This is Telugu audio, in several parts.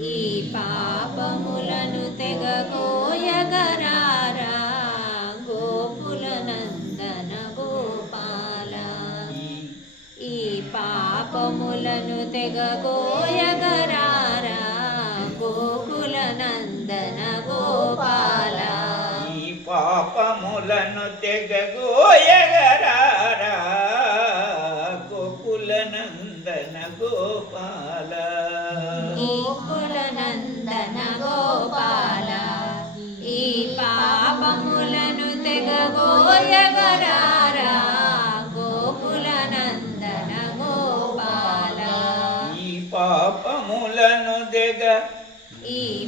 ఈ పాపములను తెగకోయగరారా గోకుల నందన గోపాల. ఈ పాపములను తెగకోయగరారా గోకుల నందన గోపాల. ఈ పాపములను తెగకోయగరారా గోకుల నందన గోపాల.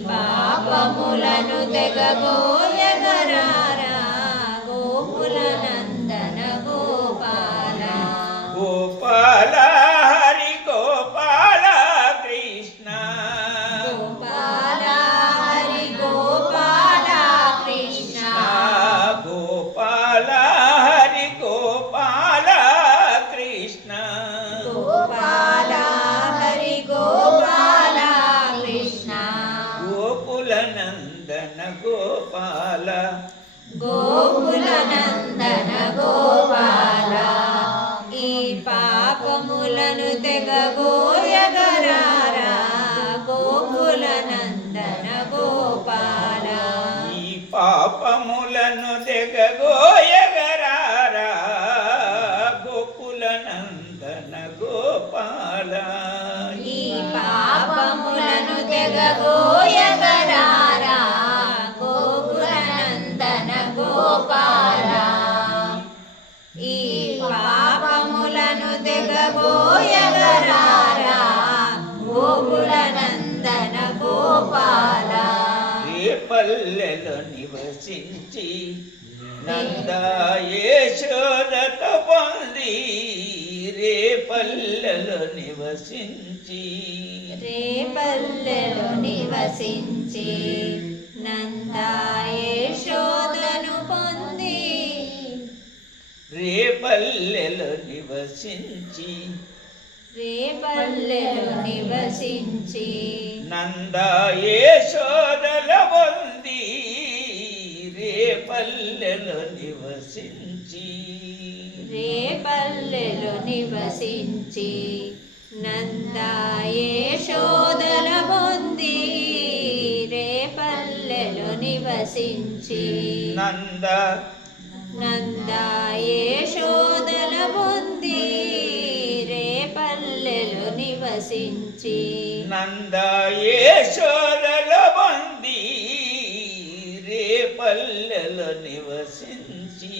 పాపములను తెగగోయగరారా నందన గోపాల. గోకుల నందన గోపాల. ఈ పాపములను తెగగోయగరారా గోకుల నందన గోపాల. ఈ పాపములను తెగగోయగరారా గోకుల నందన గోపాల. ఈ పాపములను తెగగోయగరారా పల్లెలో నివసించి నందాయేశోదత పొంది రే పల్లెలో నివసించి. రేపల్లెలో నివసించి నందాయేశోదను పొంది. రే పల్లెలో నివసించి రేపల్లెలో నివసించి నందాయేశోదల పొంది రే పల్లెలో నివసించి రేపల్లెలో నివసించి నందాయేశోదల పొంది రేపల్లెలో నివసించి నంద. నందాయేశోదల పొంది. రేపల్లెలో నివసించి నందాయేశోదల పొంది పల్లెలో నివసించి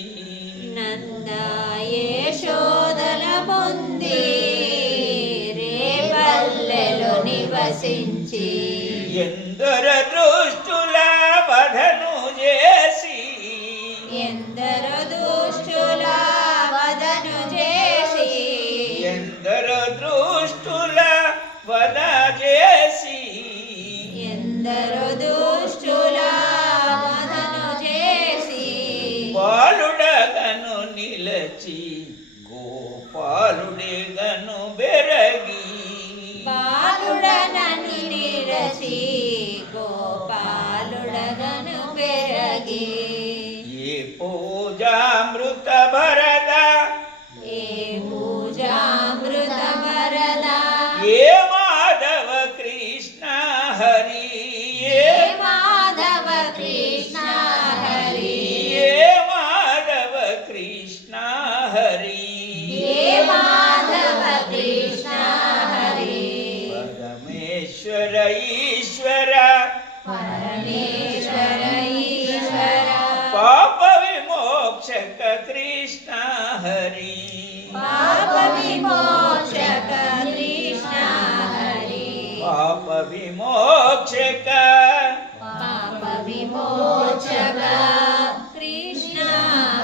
నందాయేశోదల పొంది రేపల్లెలో నివసించి. ఎందర దృష్టుల వధను చేసి. ఎందరో దుష్టుల వదను చేసి. ఎందర దృష్టుల వద పాప విమోక్షక కృష్ణ హరి పాప విమోచక కృష్ణ హరి పాప విమోక్షక పాప విమోచక కృష్ణ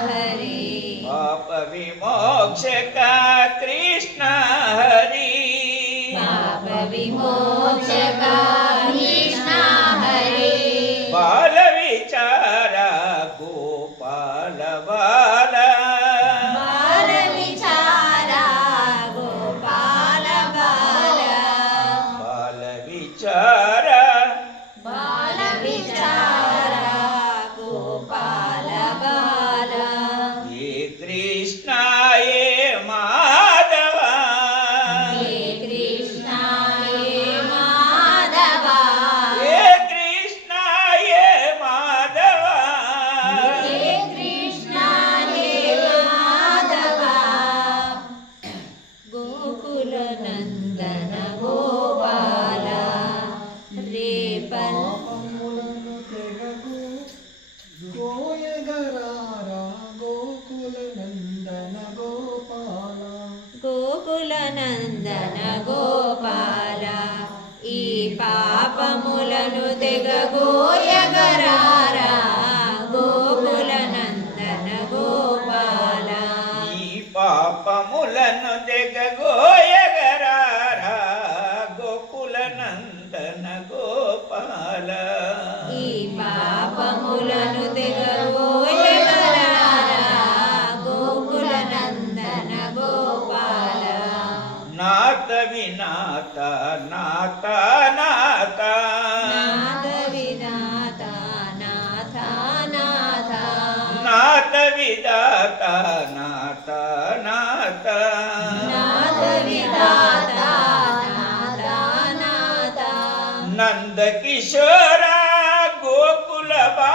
హరి పాప విమోక్షక కృష్ణ నందనగోపాల ఈ పాపములను తెగ తెగగోయగరారా నందకిశోరా గోకుల బా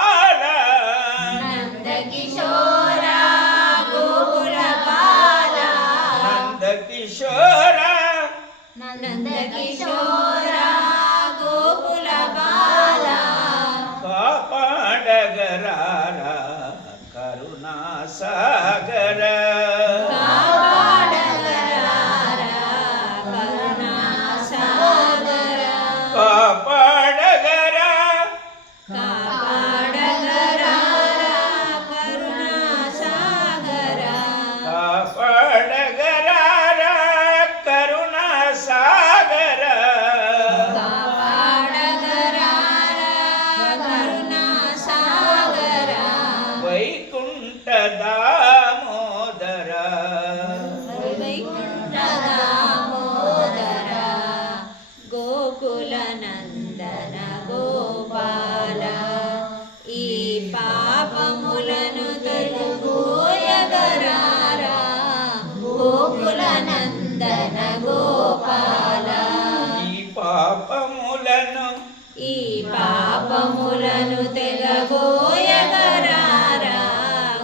గోపాలను తెలబోయగరారా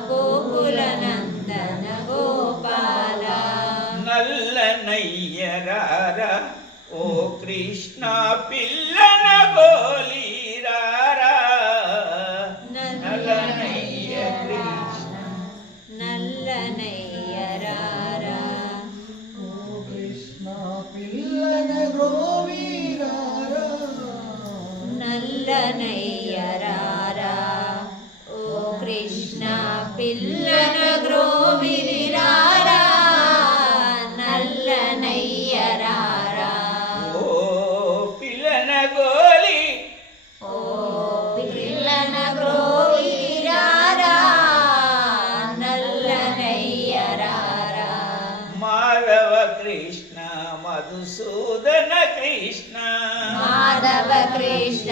గోకుల నందన గోపాల. నల్లనయ్యరార ఓ కృష్ణ పిల్లన గోలీరారా నల్లనయ్య కృష్ణ నల్లనయ్యరారా ఓ కృష్ణ పిల్లన గోవీరారా. నల్లనయ్య పిల్లరారా ఓ కృష్ణ పిల్లర కృష్ణ మధుసూదన కృష్ణ. మాధవ కృష్ణ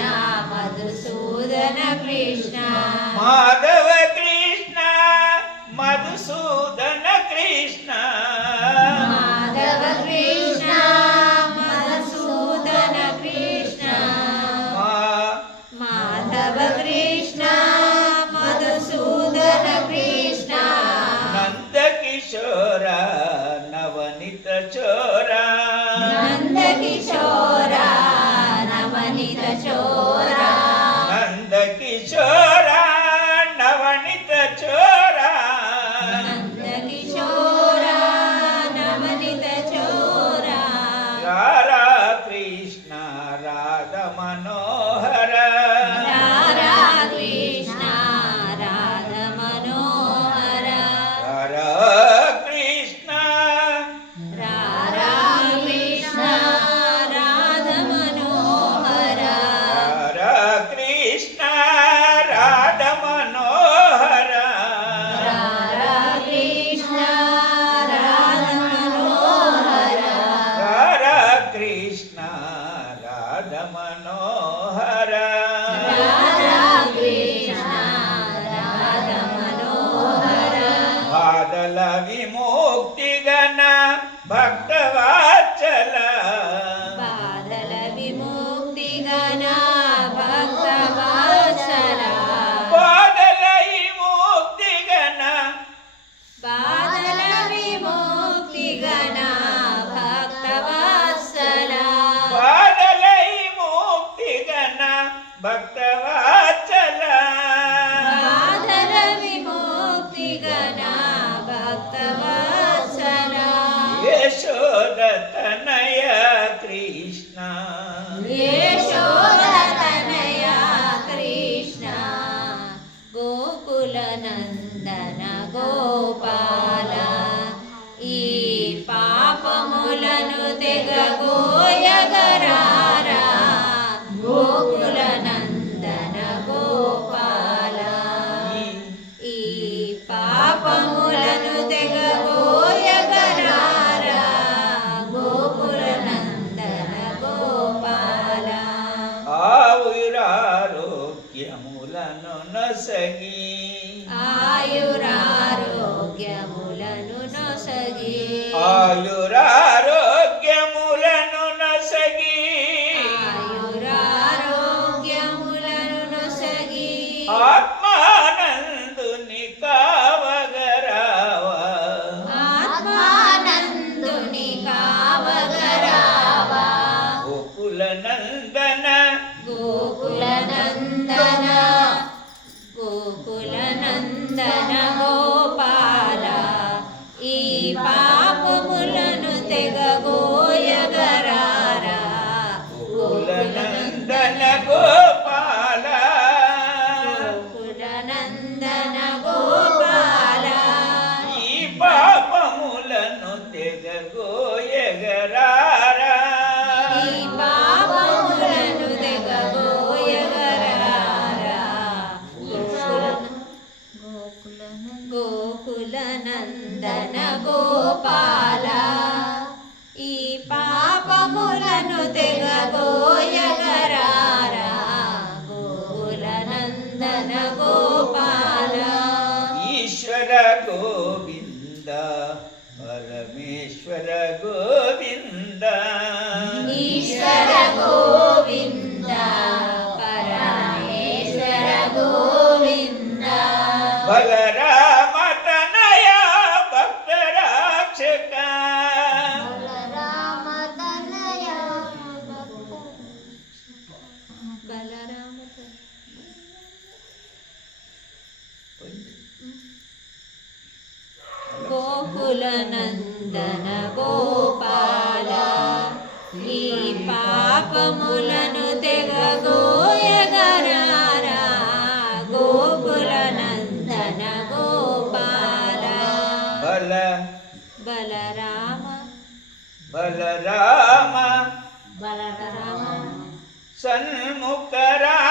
మధుసూదన కృష్ణ. మాధవ కృష్ణ మధుసూదన આગમનો భక్తవాచల బాధల విముక్తి గణ భక్తవాచల యశోదతనయ కృష్ణ. యశోదతనయ కృష్ణ. గోకుల నందన గోపాల. ఈ పాపములను తెగ గోయగరా. నొసగి ఆయురారోగ్యములను నొసగి. ఆయురారోగ్యములను ఈశ్వర గోవింద పరమేశ్వర గోవింద. ఈశ్వర గోవింద పరమేశ్వర గోవింద. బలరామ తనయ భక్త. రాక్షక బలరామ గోకుల నందన గోపాల ఈ పాపములను తెగగోయగరారా గోకుల నందన గోపాల బల బలరామ బలరామ బలరామ సన్ముఖ రామ